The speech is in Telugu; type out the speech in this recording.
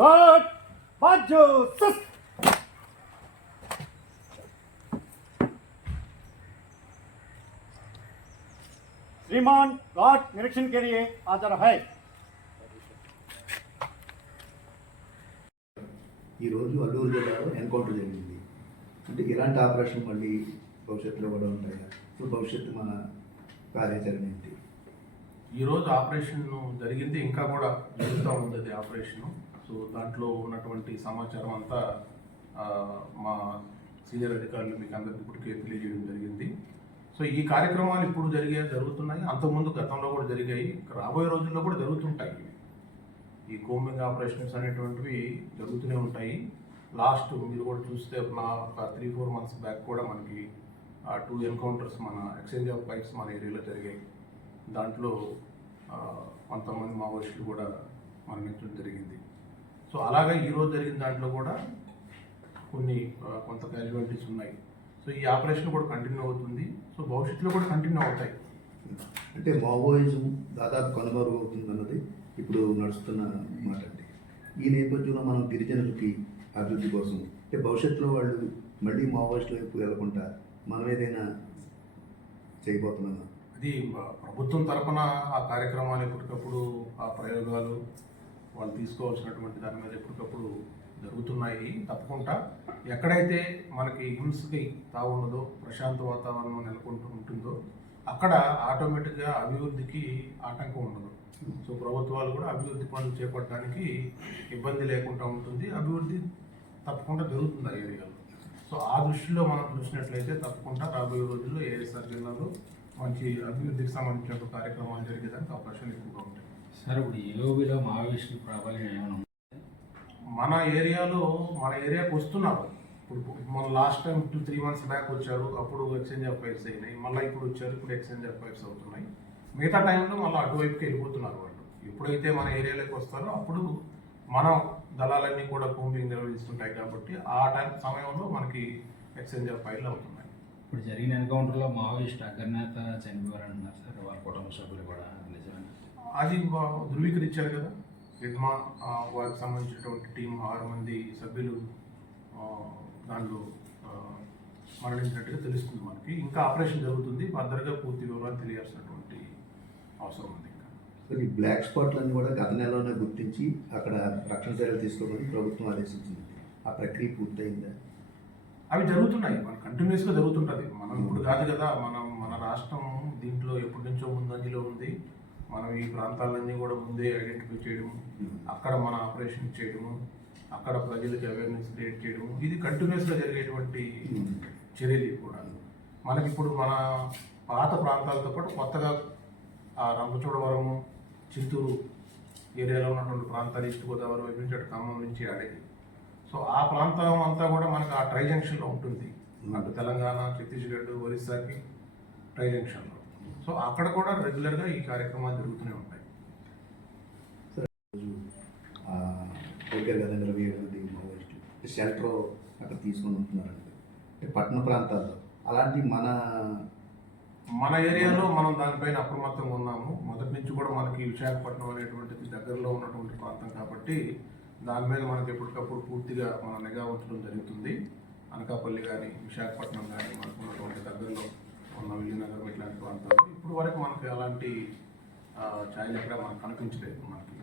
Good. Baju. Sus. श्रीमान घाट निरीक्षण के लिए हाजिर है ఈరోజు అల్లూరు జిల్లాలో ఎన్కౌంటర్ జరిగింది అంటే ఇలాంటి ఆపరేషన్ మళ్ళీ భవిష్యత్తులో కూడా ఉంటాయా సో భవిష్యత్తు మన కార్యాచరణ ఏంటి ఈరోజు ఆపరేషన్ జరిగింది ఇంకా కూడా జరుగుతూ ఉంది అది ఆపరేషన్. సో దాంట్లో ఉన్నటువంటి సమాచారం అంతా మా సీనియర్ అధికారులు మీకు అందరికీ ఇప్పటికే తెలియజేయడం జరిగింది. సో ఈ కార్యక్రమాలు ఇప్పుడు జరిగే జరుగుతున్నాయి. అంతకుముందు గతంలో కూడా జరిగాయి. రాబోయే రోజుల్లో కూడా జరుగుతుంటాయి. ఈ కోమింగ్ ఆపరేషన్స్ అనేటువంటివి జరుగుతూనే ఉంటాయి. లాస్ట్ మీరు కూడా చూస్తే నా ఒక త్రీ ఫోర్ మంత్స్ బ్యాక్ కూడా మనకి టూ ఎన్కౌంటర్స్ మన ఎక్స్చేంజ్ ఆఫ్ బైక్స్ మన ఏరియాలో జరిగాయి. దాంట్లో కొంతమంది మావోయిస్టులు కూడా మరణించడం జరిగింది. సో అలాగే ఈరోజు జరిగిన దాంట్లో కూడా కొన్ని కొంత క్యాజువాలిటీస్ ఉన్నాయి. సో ఈ ఆపరేషన్ కూడా కంటిన్యూ అవుతుంది. సో భవిష్యత్తులో కూడా కంటిన్యూ అవుతాయి. అంటే మావోయిజం దాదాపు కనుమరుగు అవుతుందన్నది ఇప్పుడు నడుస్తున్న మాట అండి. ఈ నేపథ్యంలో మనం గిరిజనులకి అభివృద్ధి కోసం అంటే భవిష్యత్తులో వాళ్ళు మళ్ళీ మావోయిస్టుల వైపు వెళ్ళకుండా మనం ఏదైనా చేయబోతున్నామా? ఇది ప్రభుత్వం తరపున ఆ కార్యక్రమాలు ఎప్పటికప్పుడు ఆ ప్రయోగాలు వాళ్ళు తీసుకోవాల్సినటువంటి దాని మీద ఎప్పటికప్పుడు జరుగుతున్నాయి. తప్పకుండా ఎక్కడైతే మనకి హింసకి తావున్నదో ప్రశాంత వాతావరణం నెలకొంటూ ఉంటుందో అక్కడ ఆటోమేటిక్గా అభివృద్ధికి ఆటంకం ఉండదు. సో ప్రభుత్వాలు కూడా అభివృద్ధి పనులు చేపట్టడానికి ఇబ్బంది లేకుండా ఉంటుంది. అభివృద్ధి తప్పకుండా జరుగుతుంది ఆ ఏరియాలో. సో ఆ దృష్టిలో మనం చూసినట్లయితే తప్పకుండా రాబోయే రోజుల్లో ఏఎస్ఆర్ జిల్లాలో మంచి అభివృద్ధికి సంబంధించిన కార్యక్రమాలు జరిగేదానికి అవకాశాలు ఎక్కువగా ఉంటాయి సార్ ఇప్పుడు ఏఓబిలో మావోయిస్టుల ప్రాబల్యం ఏమైనా? మన ఏరియాలో మన ఏరియాకి వస్తున్నారు. ఇప్పుడు మన last time two three months back వచ్చారు. అప్పుడు ఎక్స్చేంజ్ ఆఫ్ ఫైర్స్ అయినాయి. మళ్ళీ ఇప్పుడు వచ్చారు. ఇప్పుడు ఎక్స్చేంజ్ ఆఫ్ ఫైర్స్ అవుతున్నాయి. మిగతా టైంలో మళ్ళీ అటువైపుకి వెళ్ళిపోతున్నారు వాళ్ళు. ఎప్పుడైతే మన ఏరియాలోకి వస్తారో అప్పుడు మనం దళాలన్నీ కూడా కూంబింగ్ నిర్వహిస్తుంటాయి కాబట్టి ఆ టైం సమయంలో మనకి ఎక్స్చేంజ్ ఆఫ్ ఫైర్లు అవుతున్నాయి. ఇప్పుడు జరిగిన ఎన్కౌంటర్లో మావోయిస్ట్ అగ్రనేత చనిపోయారంటున్నారు సార్. వాళ్ళ కుటుంబ సభ్యులు కూడా నిజమే అది ధృవీకరించారు కదా. ఇడ్మా ఆ, వారికి సంబంధించినటువంటి టీం ఆరు మంది సభ్యులు ఆ, మరణించినట్టుగా తెలుస్తుంది మనకి. ఇంకా ఆపరేషన్ జరుగుతుంది. ఫర్దర్గా పూర్తి వివరాలు తెలియాల్సినటువంటి అవసరం ఉంది ఇంకా. సో ఈ బ్లాక్ స్పాట్లన్నీ కూడా గత నెలలోనే గుర్తించి అక్కడ రక్షణ చర్యలు తీసుకోమని ప్రభుత్వం ఆదేశించింది. ఆ ప్రక్రియ పూర్తయిందా? అవి జరుగుతున్నాయి. మన కంటిన్యూస్గా జరుగుతుంటుంది. మనం ఇప్పుడు కాదు కదా మనం మన రాష్ట్రం దీంట్లో ఎప్పటి నుంచో ముందంజలో ఉంది. మనం ఈ ప్రాంతాలన్నీ కూడా ముందే ఐడెంటిఫై చేయడము అక్కడ మన ఆపరేషన్ చేయడము అక్కడ ప్రజలకు అవేర్నెస్ క్రియేట్ చేయడము ఇది కంటిన్యూస్గా జరిగేటువంటి చర్యలు కూడా. మనకి ఇప్పుడు మన పాత ప్రాంతాలతో పాటు కొత్తగా ఆ రంపచోడవరము చిత్తూరు ఏరియాలో ఉన్నటువంటి ప్రాంతాలు ఈస్ట్ గోదావరి వైపు నుంచి అటు ఖమ్మం నుంచి ఆడేది. సో ఆ ప్రాంతం అంతా కూడా మనకు ఆ ట్రై జంక్షన్లో ఉంటుంది. అటు తెలంగాణ ఛత్తీస్గఢ్ ఒరిస్సాకి ట్రై జంక్షన్లో సో అక్కడ కూడా రెగ్యులర్గా ఈ కార్యక్రమాలు జరుగుతూనే ఉంటాయి. దగ్గర కదా ఇరవై ఏడు మంది మావోయిస్టులు షెల్టర్ అక్కడ తీసుకొని ఉంటున్నారండి. అంటే పట్టణ ప్రాంతాల్లో. అలాంటి మన మన ఏరియాలో మనం దానిపైన అప్రమత్తంగా ఉన్నాము. మొదటి నుంచి కూడా మనకి విశాఖపట్నం అనేటువంటిది దగ్గరలో ఉన్నటువంటి ప్రాంతం కాబట్టి దాని మీద మనకి ఎప్పటికప్పుడు పూర్తిగా మన నిఘా ఉంచడం జరుగుతుంది. అనకాపల్లి కానీ విశాఖపట్నం కానీ మనకు ఉన్నటువంటి దగ్గరలో ఉన్న విజయనగరం ఇట్లాంటి ప్రాంతాలు ఇప్పుడు వరకు మనకి అలాంటి ఛాయలు ఎక్కడ మనకు కనిపించలేదు మనకి.